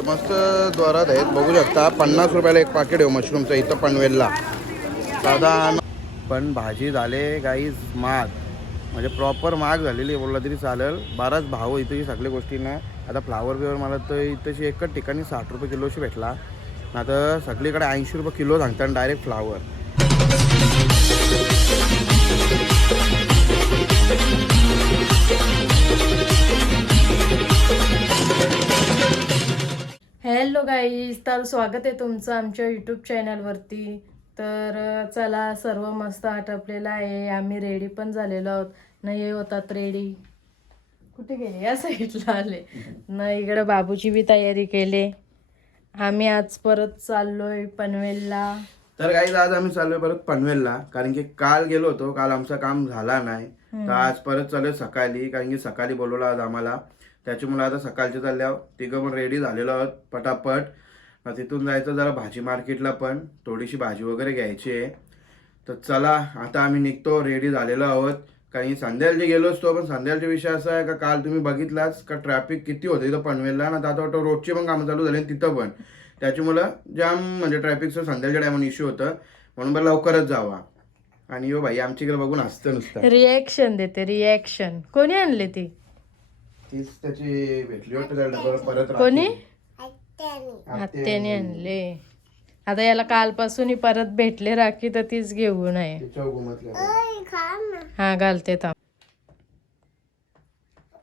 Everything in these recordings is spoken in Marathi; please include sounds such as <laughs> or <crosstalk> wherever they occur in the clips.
म्हणजे मस्त द्वारात आहेत. बघू शकता पन्नास रुपयाला एक पाकिट आहे हो मशरूमचं इथं पनवेलला. दादा पण भाजी झाले काही महाग. म्हणजे प्रॉपर महाग झालेली बोलला तरी चालेल. बाराच भाव आहे इथे सगळ्या गोष्टींना. आता फ्लावर बिवर मला तर इथंशी एकच ठिकाणी साठ रुपये किलोशी भेटला. आता सगळीकडे ऐंशी रुपये किलो सांगतात डायरेक्ट फ्लावर हॅलो गाईज तर स्वागत आहे तुमचं आमच्या यूट्यूब चॅनलवरती तर चला सर्व मस्त आटपलेलं आहे. आम्ही रेडी पण झालेलो आहोत. नाही होतात रेडी कुठे गेले? या साईडला आले. न इकडे बाबूची बी तयारी केली. आम्ही आज परत चाललोय पनवेलला. तर काही आज आम्ही चाललोय परत पनवेलला. कारण की काल गेलो होतो. काल आमचं काम झाला नाही. तर आज परत चाललोय सकाळी. कारण की सकाळी बोलवलं आज आम्हाला. त्याच्यामुळे आता सकाळचे चालल्या तिघं पण रेडी झालेलो आहोत पटापट. मग तिथून जायचं जरा भाजी मार्केटला पण थोडीशी भाजी वगैरे घ्यायची आहे. तर चला आता आम्ही निघतो रेडी झालेलो आहोत. कारण की गेलो असतो पण संध्याकाळचा विषय असा आहे का काल तुम्ही बघितलाच का ट्रॅफिक किती होतं इथं पनवेलला? ना आता वाटतं रोजची पण कामं चालू झाली तिथं पण. त्याच्यामुळं जाम म्हणजे ट्रॅफिकचं संध्याकाळच्या टायमाने इश्यू होतं. म्हणून बरं लवकरच जावा. आणि यो भाई आमच्याकडे बघून हसतं नुसतं. रिॲक्शन देते रिॲक्शन कोणी आणले ती? तीच त्याची भेटली वाटतं त्या डब्यावर परत. कोणी? आणले. आता याला कालपासून परत भेटले राखी तर तीच घेऊ नये तिच्यावर घुमतल्या हा घालते थांब.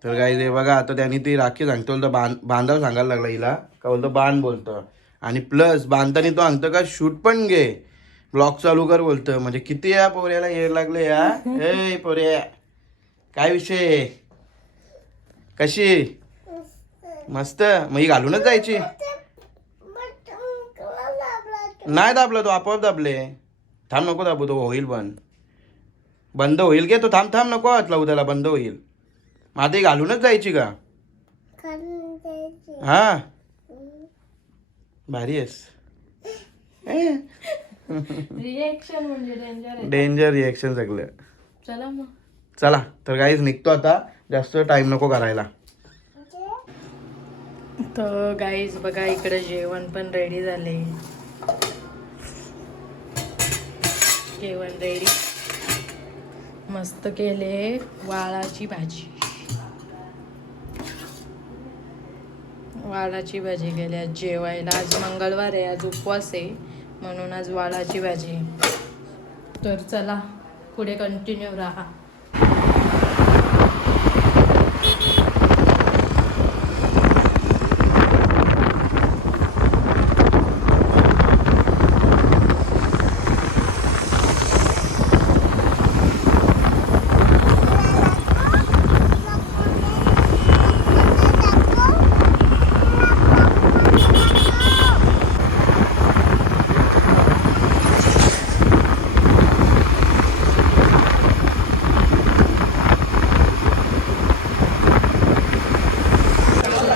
तर काही ते बघा आता त्यांनी ती राखी सांगतो बोलतो बांध बांधाव सांगायला लागला हिला. का बोलतो बांध बोलतो. आणि प्लस बांधताना तो सांगतो का शूट पण घे. ब्लॉग चालू कर बोलतो. म्हणजे किती या पोऱ्याला येर लागले या <laughs> ए पोऱ्या. काय विषय? कशी? मस्त. मग ही घालूनच जायची. नाही दाबला तो आपोआप दाबले. थांब नको दाबू तो होईल बंद बंद होईल के तो थांब थांब नको हात लावू त्याला बंद होईल. ही घालूनच जायची का? हा? भारी आहेस. रिएक्शन म्हणजे डेंजर डेंजर रिएक्शन सगळं. चला तर काहीच निघतो आता. जास्त टाइम नको करायला. तर गाईज बघा इकडे जेवण पण रेडी झाले. जेवण रेडी मस्त केले वाळाची भाजी. वाळाची भाजी केली. आज जेवायला आज मंगळवार आहे आज उपवास आहे. म्हणून आज वाळाची भाजी. तर चला पुढे कंटिन्यू राहा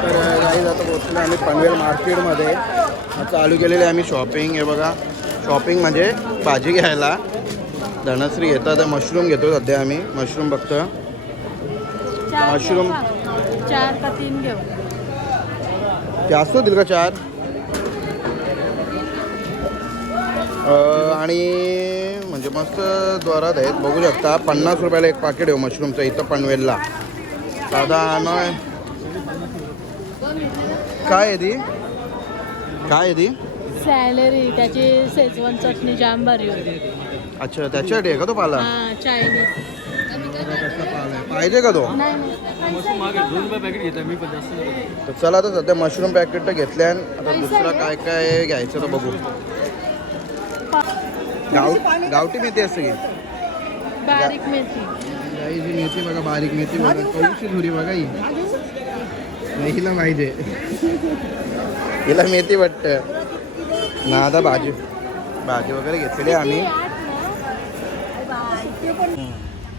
तर काही आता पोहोचलो आम्ही पनवेल मार्केटमध्ये. चालू केलेली आम्ही शॉपिंग. हे बघा शॉपिंग म्हणजे भाजी घ्यायला. धनश्री घेतो आता मशरूम घेतो सध्या आम्ही. मशरूम बघतो मशरूम चार का तीन घेऊ? जास्त होतील का चार? आणि म्हणजे मस्त द्वारात आहेत. बघू शकता पन्नास रुपयाला एक पाकिट आहे मशरूमचं. इथं पनवेलला. साधा आम्ही काय आहे ती? काय आहे ती? सॅलरी त्याची शेजवान चटणी जाम भारी होती. अच्छा त्याच्यासाठी आहे का तो पाला? हा चायनीज पाहिजे का तो? नाही तर चला आता सध्या मशरूम पॅकेट तर घेतल्या आता दुसरा काय काय घ्यायचं तर बघू. गाव गावठी मेथी असते की? बारीक मेथी. जी मेथी बघा बारीक मेथी बघा. कळूशी धुरी बघा ही. नाही, हिला पाहिजे हिला मेथी वाटतं. ना आता भाजी. भाजी वगैरे घेतलेली आहे आम्ही.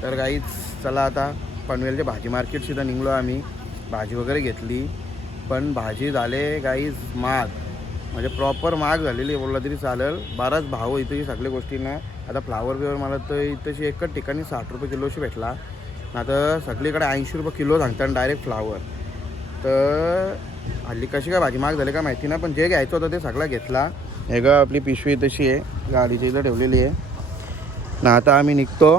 तर काहीच चला आता पनवेलच्या भाजी मार्केट सुद्धा निघलो आम्ही. भाजी वगैरे घेतली. पण भाजी झाले काहीच महाग. म्हणजे प्रॉपर महाग झालेली बोललं बोलला तरी चालेल. बराच भाव इथे सगळ्या गोष्टींना. आता फ्लावर बिवर मला तर इथंशी एकच ठिकाणी साठ रुपये किलोशी भेटला. आता सगळीकडे ऐंशी रुपये किलो सांगतात डायरेक्ट फ्लावर तर हल्ली कशी काय भाजी? महाग झाली का माहिती नाही पण जे घ्यायचं होतं ते सगळं घेतला. हे ग आपली पिशवी तशी आहे. गाडीची इथं ठेवलेली आहे. ना आता आम्ही निघतो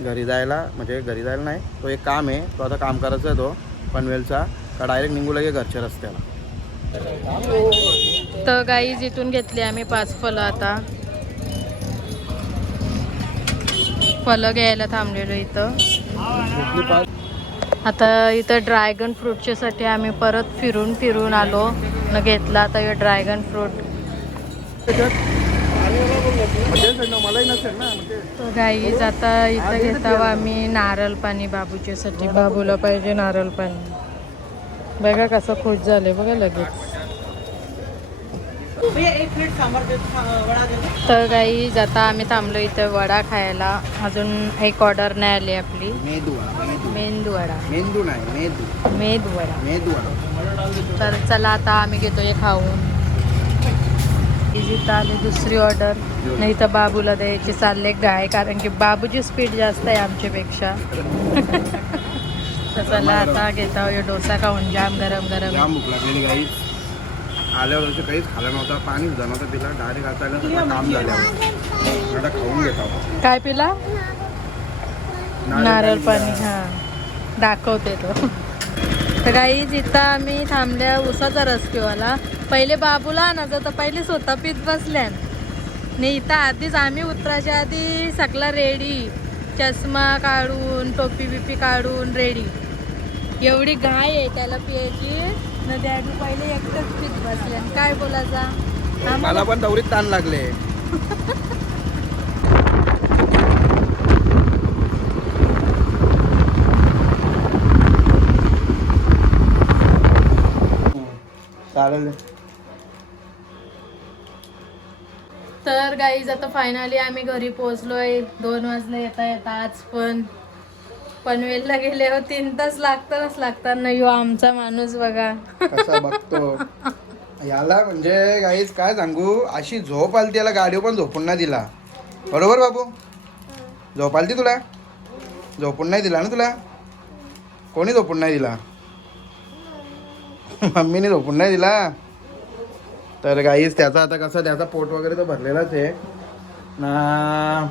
घरी जायला. म्हणजे घरी जायला नाही तो एक काम आहे. तो आता काम करायचा आहे तो पनवेलचा. का डायरेक्ट निघू लागे घरच्या रस्त्याला? तर गाई जिथून घेतली आम्ही पाच फलं आता. फलं घ्यायला थांबलेलो इथं. आता इथं ड्रॅगन फ्रूटच्या साठी आम्ही परत फिरून फिरून आलो. न घेतला आता हे ड्रॅगन फ्रूट तर गाईज आता इथं घेतावं आम्ही नारळ पाणी बाबूच्यासाठी. बाबूला पाहिजे नारळ पाणी. बघा कसं खुश झाले बघा लगेच. तर गाईज आता आम्ही थांबलो इथं वडा खायला. अजून एक ऑर्डर नाही आली आपली. मेदू वडा, मेदू मेंदू वडा मेंदू नाही मेदू. मेदू वडा मेदू वडा तर चला आता आम्ही घेतो हे खाऊन. इथं आली दुसरी ऑर्डर नाही तर बाबूला द्यायची चालले गाय कारण की बाबूची स्पीड जास्त आहे आमच्यापेक्षा. <laughs> तर चला आता घेता हे डोसा खाऊन. जाम गरम गरम. जाम आल्यावर वर्षी काहीच खाल्लं नव्हतं पाणी नव्हतं तिला डायरेक्ट आता आलं काम झाल्यावर आता खाऊन घेत काय पिला? नारळ पाणी. हा. दाखवते तो. तर काही जिथं आम्ही थांबल्या उसाचा रस पिवाला पहिले बाबूला आणायचं तर पहिले स्वतः पीत बसल्यान नाही इथं आधीच आम्ही उतरायच्या आधी सगळा रेडी चष्मा काढून टोपी बिपी काढून रेडी एवढी घाय आहे त्याला पियाची न डॅडी पहिले एकटंच पीत बसल्यान काय बोलायचा? मला पण दौरीत ताण लागले. चालेल. तर गाईज आता फायनली आम्ही घरी पोहोचलोय. दोन वाजले येता येता आज पण. पनवेलला गेल्यावर हो, तीन तास लागतातच लागताना यो आमचा माणूस बघा. कसा बघतो. याला म्हणजे काहीच काय सांगू? अशी झोप आली त्याला गाडीवर पण झोपून नाही दिला. बरोबर बाबू? झोप आली तुला? झोपून नाही दिला ना तुला? कोणी झोपून नाही दिला? मम्मीने झोपून नाही दिला? तर गाईच त्याचा आता कसं त्याचा पोट वगैरे तर भरलेलाच आहे. ना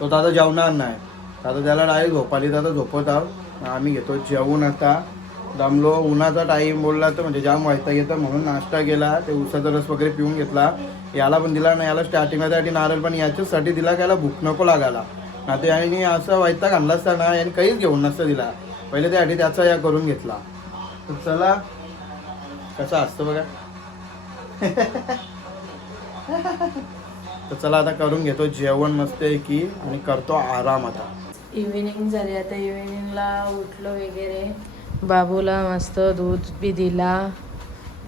तो तर आता जेवणार नाही. आता त्याला डायरेक्ट झोपाली तर आता झोपत आहोत. आम्ही घेतो जेवून आता. दमलो उन्हाचा टाईम बोलला तर म्हणजे जाम वाजता येतं म्हणून नाश्ता केला. ते उसाचा रस वगैरे पिऊन घेतला. याला पण दिला नाही याला स्टार्टिंगला त्यासाठी नारळ पण याच्यासाठी दिला की याला भूक नको लागायला. ना ते आणि असं वाईटा घालला असता ना याने काहीच घेऊन नसतं दिला. पहिले त्यासाठी त्याचा या करून घेतला. तर चला. कसं असतं बघा. <laughs> तर चला आता करून घेतो जेवण मस्त आहे की आणि करतो आराम आता. इव्हिनिंग झाली. आता इव्हिनिंगला उठलो वगैरे. बाबूला मस्त दूध बी दिला.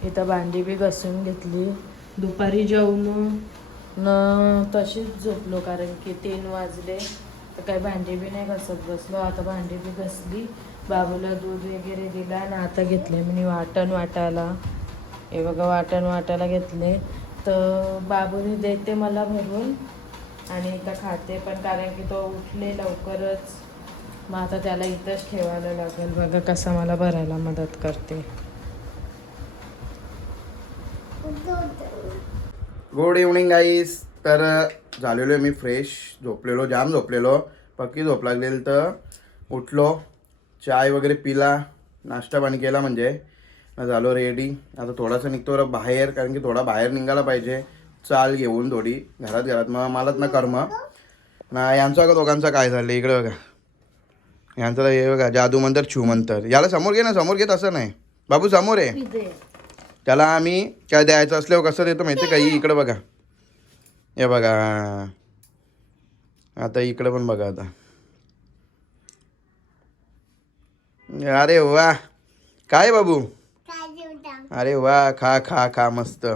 इथं भांडी बी घसून घेतली. दुपारी जेवलो न तशीच झोपलो कारण की तीन वाजले. तर काही भांडी बी नाही घसत बसलो. आता भांडी बी घसली. बाबूला दूध वगैरे दिला. आणि आता घेतले मी वाटण वाटायला. हे बघा वाटण वाटायला घेतले. तर बाबूने देते मला भरून. आणि इथं खाते पण कारण की तो उठले लवकरच. मग आता त्याला इथंच ठेवायला लागेल. बघा कसं मला भरायला मदत करते. गुड इव्हनिंग गाईस तर झालेलो आहे मी फ्रेश झोपलेलो जाम झोपलेलो. पक्की झोप लागलेल तर. उठलो चाय वगैरे पिला नाश्ता पाणी केला म्हणजे. झालो रेडी आता थोडासा निघतो बाहेर कारण की थोडा बाहेर निघायला पाहिजे. चाल घेऊन थोडी. घरात घरात. मग मलाच ना कर्म. ना यांचा का दोघांचा काय झालं इकडे बघा. यांचं हे बघा जादू मंतर छू मंतर. याला समोर घे ना समोर घेत असं नाही. बाबू समोर आहे त्याला आम्ही काय द्यायचं असल्यावर कसं देतो माहिती आहे का? ही इकडं बघा. हे बघा. आता इकडं पण बघा आता. अरे वा. काय बाबू? अरे वा. खा खा खा मस्त.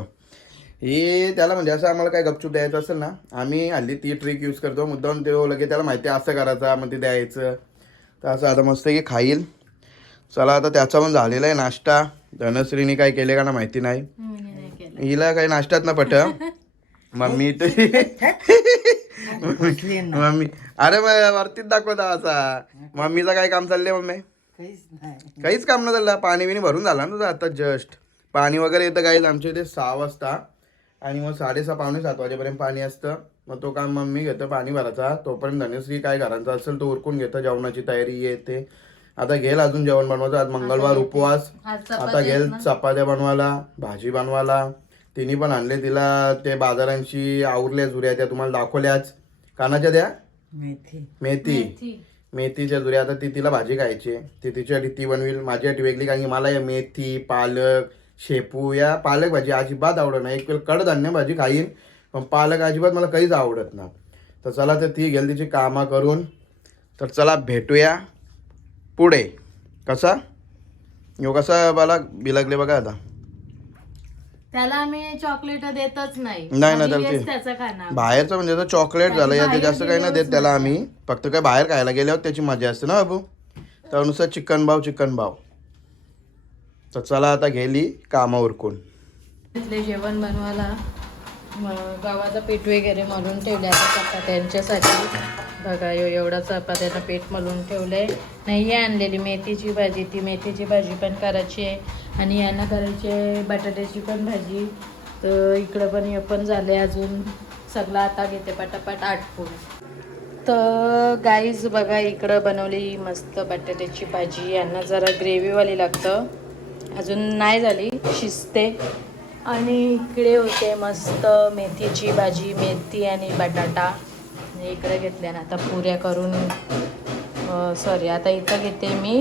हे त्याला म्हणजे असं आम्हाला काय गपचूप द्यायचं असेल ना आम्ही हल्ली ती ट्रिक यूज करतो. मुद्दाम ते लगे त्याला माहिती आहे असं करायचं मग ते द्यायचं. तर असं आता मस्त की खाईल. चला आता त्याचा पण झालेला आहे नाश्ता. धनश्रीने काय केले का ना माहिती नाही. हिला काही नाश्त्यात ना पट. मम्मी मम्मी अरे मग वरतीच दाखवता असा. मम्मीचं काय काम चाललंय मम्मी? काहीच नाही. काहीच काम नाही झालं पाणी बिणी भरून झाला ना आता जस्ट पाणी वगैरे येतं काही आमच्या इथे सहा वाजता. आणि मग साडेसहा पावणे सात वाजेपर्यंत पाणी असतं. मग तो काम मग मी घेतो पाणी भरायचा. तोपर्यंत धनश्री काय करायचं असेल तो उरकून घेतो. जेवणाची तयारी येते आता घेल अजून जेवण बनवायचं. आज मंगळवार उपवास. आता गेल चपात्या बनवायला भाजी बनवायला. तिने पण आणले तिला ते बाजारांची आवरल्या झुऱ्या त्या तुम्हाला दाखवल्याच. कानाच्या द्या मेथी. मेथी. मेथीच्या जुऱ्या. आता ती तिला भाजी खायची. ती तिच्यासाठी ती बनवेल. माझ्यासाठी वेगळी. कारण की मला या मेथी पालक शेपू या पालक भाजी अजिबात आवडत नाही. एक वेळ कडधान्य भाजी खाईन पण पालक अजिबात मला काहीच आवडत नाही. तर चला तर ती गेल तिची कामं करून. तर चला भेटूया पुढे. कसा? यो कसा मला बिलगले बघा आता. त्याला आम्ही चॉकलेट देतच नाही. नाही ना, आम्ही त्याला ते- हेच त्याचं खाणार. बाहेरचं म्हणजे आता चॉकलेट झालं. या ते जास्त काही नाही देत त्याला आम्ही. फक्त काय बाहेर खायला गेल्यावर त्याची मजा असते ना बाबू? तर नुसतं चिकन भाव चिकन भाव. तर चला आता गेली कामावर कोण इथले जेवण बनवायला मग पीठ वगैरे मळून ठेवले आता चपात्यांच्यासाठी. बघा यो एवढा चपात्यानं पीठ मलून ठेवलं आहे नाही आणलेली मेथीची भाजी ती मेथीची भाजी पण करायची आहे. आणि यांना करायची आहे बटाट्याची पण भाजी. तर इकडं पण हे पण झालं आहे अजून. सगळं आता घेते पटापट आटपून. तर गाईज बघा इकडं बनवली मस्त बटाट्याची भाजी. यांना जरा ग्रेव्हीवाली लागतं. अजून नाही झाली शिजते. आणि इकडे होते मस्त मेथीची भाजी मेथी आणि बटाटा. म्हणजे इकडे घेतल्या ना आता पुऱ्या करून सॉरी आता इथं घेते मी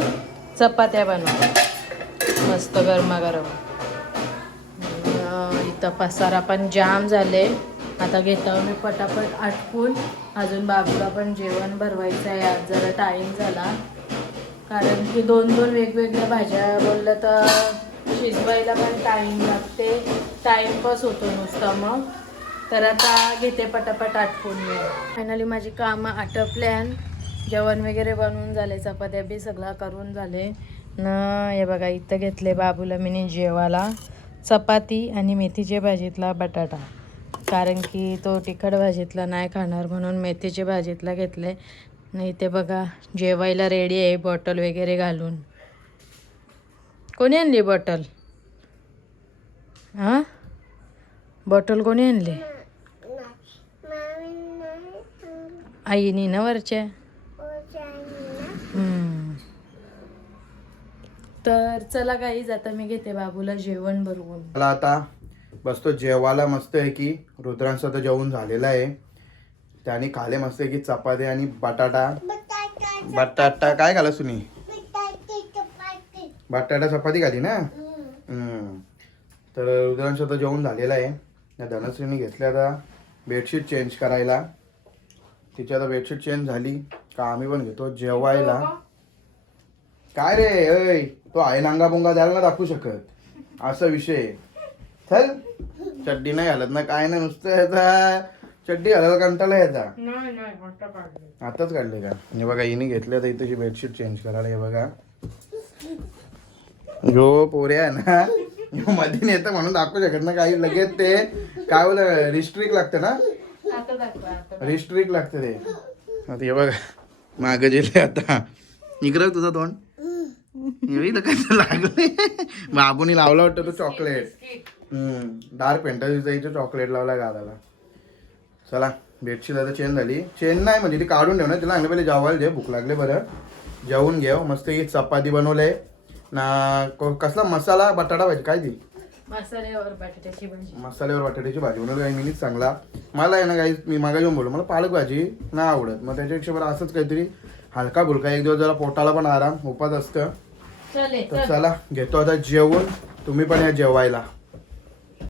चपात्या बनवून. मस्त गरमागरम. इथं पसारा पण जाम झाले. आता घेतो मी पटापट आटपून. अजून बाबूला पण जेवण भरवायचं आहे आज जरा टाईम झाला. कारण की दोन दोन वेगवेगळ्या भाज्या बोललं तर शिजवायला पण टाईम लागते. टाईमपास होतो नुसता मग. तर आता घेते पटापट आटपून मी. फायनली माझी कामं आटपल्यान जेवण वगैरे बनवून झाले. चपात्या बी सगळं करून झाले. न हे बघा इथं घेतले बाबूला मी जेवायला. चपाती आणि मेथीच्या भाजीतला बटाटा. कारण की तो तिखट भाजीतला नाही खाणार म्हणून मेथीच्या भाजीतला घेतले. नाही ते बघा जेवायला रेडी आहे बॉटल वगैरे घालून. कोणी आणली बॉटल हां? बॉटल कोणी आणली? आईनी ना वरच्या? तर चला काही आता मी घेते बाबूला जेवण बनवून मला आता. बसतो जेवायला मस्त आहे की रुद्रांचं तर जेवण झालेलं आहे. त्याने खाले मस्त आहे की चपाती आणि बटाटा बटाटा काय खाला सुनी? बटाटा चपाती. खाली ना? हम्म. तर रुद्रांचं तर जेवण झालेलं आहे. या धनश्रीने घेतल्या आता बेडशीट चेंज करायला. तिची आता बेडशीट चेंज झाली. का आम्ही पण घेतो जेवायला. काय रे? अय तो आहे नांगा बोंगा द्यायला ना दाखवू शकत. असा विषय. चल. चड्डी नाही घालत ना? काय नाही नुसतं चड्डी घालायला कंटाळा ह्याचा आताच काढले का? हे बघा हिने घेतल्या तर इथेची बेडशीट चेंज करायला हे बघा. जो आहे ना मध्ये येतं म्हणून दाखवू शकत ना काही लगेच ते काय बोल रिस्ट्रिक्ट लागतं ना? आता आता रिस्ट्रिक्ट लागतं ते. आता हे बघा मागं गेले आता. इकडं तुझं तोंड? काय लागले बाबूनी लावला वाटतं तो चॉकलेट डार्क पेंटाचं चॉकलेट लावला गालाला चला बेडशीट आता चेंज झाली. चेंज नाही म्हणजे ती काढून ठेव ना. तिला आणलं पहिले जेवायला दे भूक लागले बरं. जेवून घेऊ मस्त ही चपाती बनवले. ना को- कसला मसाला बटाटा पाहिजे काय ती? मसाल्यावर बटाट्याची भाजी. मसाल्यावर बटाट्याची भाजी. बनवली काही चांगला. मला आहे ना काही मी मागा जेवून बोललो मला पालक भाजी नाही आवडत. मग त्याच्यापेक्षा बरं असंच काहीतरी हलका फुलका एक दिवस जरा पोटाला पण आराम उपास असतं. चले तर चला. घेतो आता जेवण तुम्ही पण या जेवायला.